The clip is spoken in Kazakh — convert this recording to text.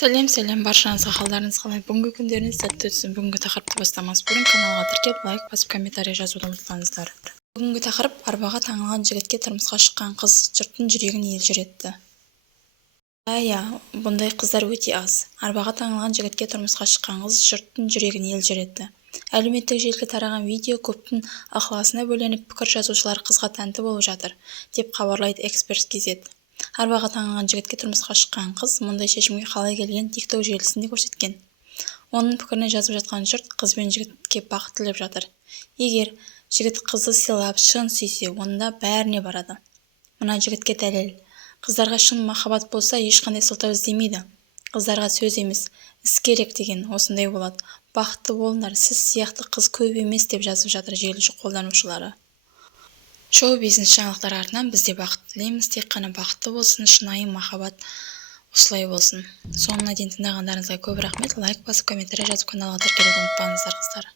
Сәлем баршаңызға, қалдарыңыз қалай? Бүгінгі күндеріңіз сәтті өтсін. Бүгінгі тақырыпты бастамас бұрын каналға тіркеліп, лайк басып, комментарий жазуды ұмытпаңыздар. Бүгінгі тақырып: арбаға таңылған жігітке тұрмысқа шыққан қыз жұрттың жүрегін елжіретті. Бұндай қыздар өте аз. Арбаға таңылған жігітке тұрмысқа шыққан қыз жұрттың жүрегін елжіретті. Әлеуметтік желіге тараған видео көптің ықыласына бөленіп, пікір жазушылар қызға тәнті болып жатыр, деп хабарлайды Эксперт.кз. Арбаға таңылған жігітке тұрмысқа шыққан қыз мұндай шешімге қалай келген TikTok желісінде көрсеткен. Оның пікіріне жазып жатқан жұрт қыз бен жігітке бақыт тілеп жатыр. Егер жігіт қызды сыйлап, шын сүйсе, онда бәріне барады. Мына жігітке дәлел. Қыздарға шын махаббат болса, ешқандай сылтау іздемейді. Қыздарға сөз емес, іс керек деген осындай болады. Бақытты болыңдар, сіз сияқты қыз көп емес, деп жазып жатыр желі қолданушылары. Шоу-бизнес жаңалықтар артынан бізде бақыт тілейміз. Тек қана бақытты болсын, шынайы махаббат осылай болсын. Соңына дейін тыңдағандарыңызға көп рахмет. Лайк басып, комментарий жазып, каналға тіркелуді ұмытпаңыздар, қыздар.